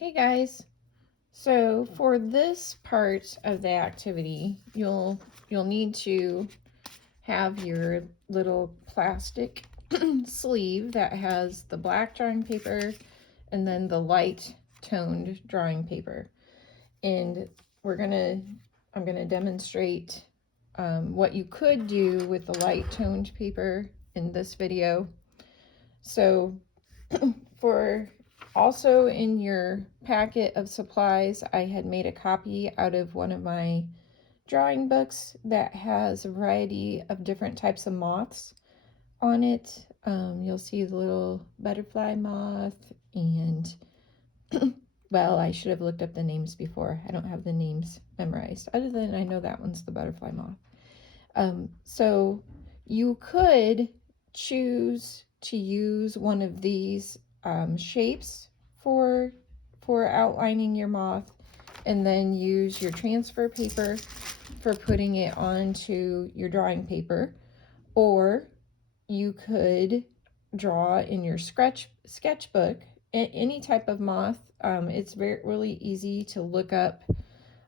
Hey guys. So for this part of the activity, you'll need to have your little plastic sleeve that has the black drawing paper and then the light toned drawing paper. And I'm gonna demonstrate what you could do with the light toned paper in this video. So for also in your packet of supplies, I had made a copy out of one of my drawing books that has a variety of different types of moths on it. You'll see the little butterfly moth and well, I should have looked up the names before. I don't have the names memorized, other than I know that one's the butterfly moth. So you could choose to use one of these shapes for outlining your moth, and then use your transfer paper for putting it onto your drawing paper, or you could draw in your sketchbook any type of moth. It's really easy to look up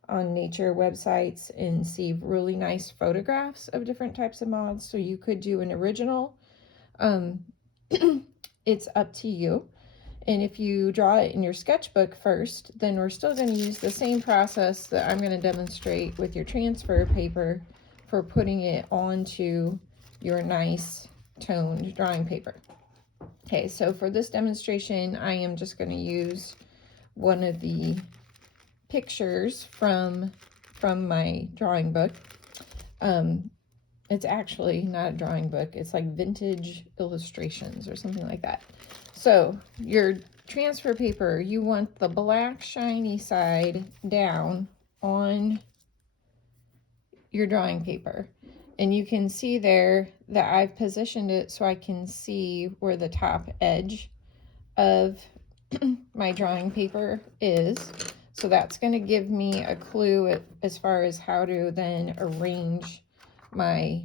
on nature websites and see really nice photographs of different types of moths. So you could do an original. Um, it's up to you. And if you draw it in your sketchbook first, then we're still going to use the same process that I'm going to demonstrate with your transfer paper for putting it onto your nice toned drawing paper. Okay, so for this demonstration, I am just going to use one of the pictures from my drawing book. It's actually not a drawing book. It's like vintage illustrations or something like that. So your transfer paper, you want the black shiny side down on your drawing paper. And you can see there that I've positioned it so I can see where the top edge of my drawing paper is. So that's going to give me a clue as far as how to then arrange my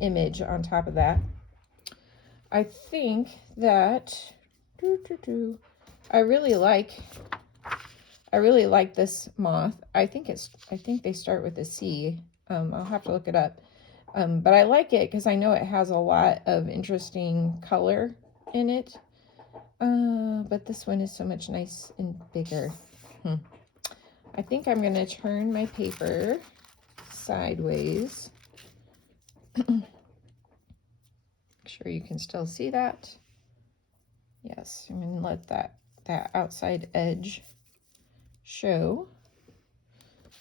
image on top of that. I think that I really like this moth. I think they start with a C. I'll have to look it up. But I like it because I know it has a lot of interesting color in it. But this one is so much nice and bigger. I think I'm gonna turn my paper sideways. Make sure you can still see that. Yes, I'm gonna let that outside edge show.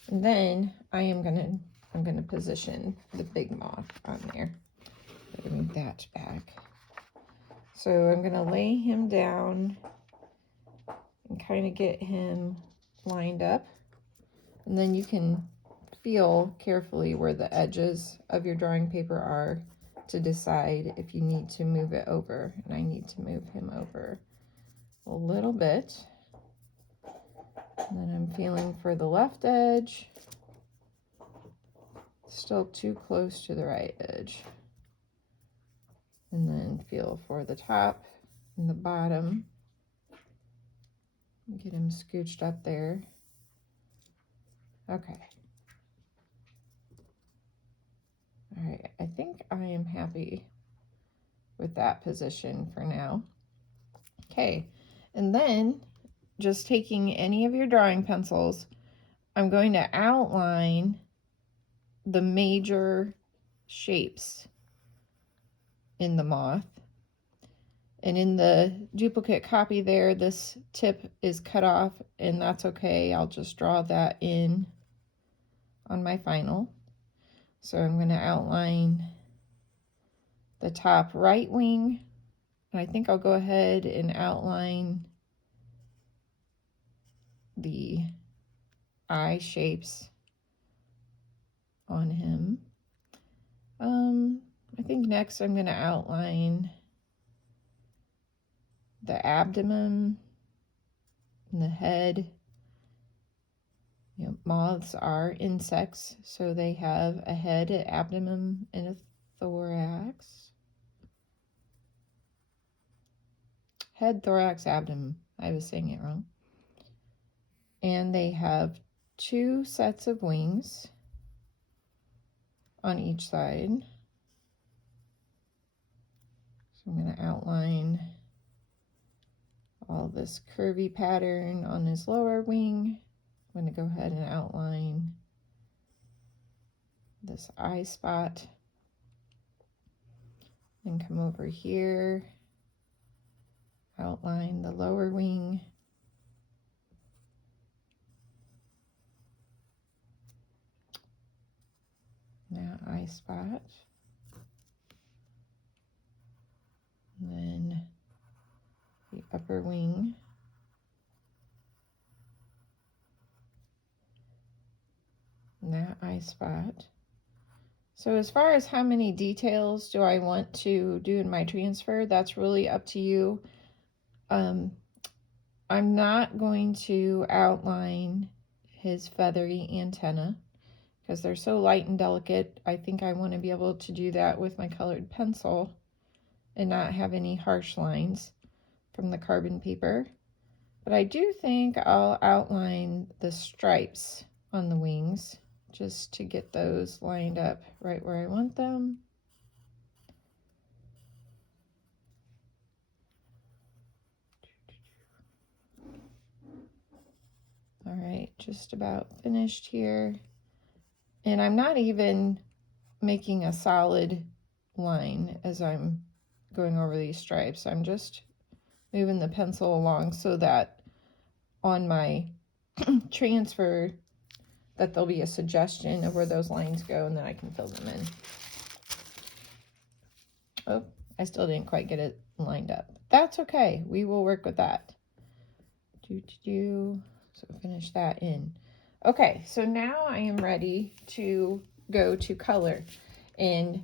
And then I'm gonna position the big moth on there. Move that back. So I'm gonna lay him down and kind of get him lined up. And then you can feel carefully where the edges of your drawing paper are to decide if you need to move it over. And I need to move him over a little bit. And then I'm feeling for the left edge. Still too close to the right edge. And then feel for the top and the bottom. Get him scooched up there. Okay. All right, I think I am happy with that position for now. Okay, and then just taking any of your drawing pencils, I'm going to outline the major shapes in the moth. And in the duplicate copy there, this tip is cut off, and that's okay. I'll just draw that in on my final. So I'm going to outline the top right wing, and I think I'll go ahead and outline the eye shapes on him. I think next I'm going to outline the abdomen and the head. You know, moths are insects, so they have a head, an abdomen, and a thorax. Head, thorax, abdomen. I was saying it wrong. and they have 2 sets of wings on each side. So I'm going to outline all this curvy pattern on his lower wing. I'm going to go ahead and outline this eye spot. Then come over here, outline the lower wing. That eye spot. And then the upper wing. And that eye spot. So as far as how many details do I want to do in my transfer, that's really up to you. I'm not going to outline his feathery antenna because they're so light and delicate. I think I want to be able to do that with my colored pencil and not have any harsh lines from the carbon paper. But I do think I'll outline the stripes on the wings just to get those lined up right where I want them. All right, just about finished here. And I'm not even making a solid line as I'm going over these stripes. I'm just moving the pencil along so that on my transfer that there'll be a suggestion of where those lines go, and then I can fill them in. Oh, I still didn't quite get it lined up. That's okay. We will work with that. So finish that in. Okay, so now I am ready to go to color. And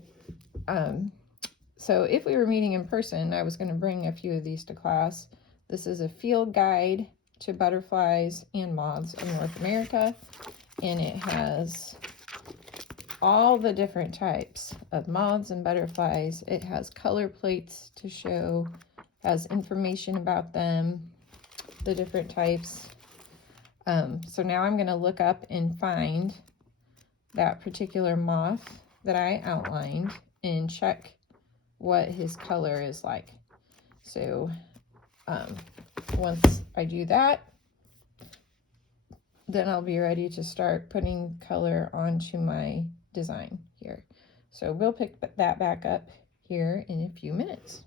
so if we were meeting in person, I was going to bring a few of these to class. This is a field guide to butterflies and moths of North America. And it has all the different types of moths and butterflies. It has color plates to show, has information about them, the different types. So now I'm going to look up and find that particular moth that I outlined and check what his color is like. So once I do that, then I'll be ready to start putting color onto my design here. So we'll pick that back up here in a few minutes.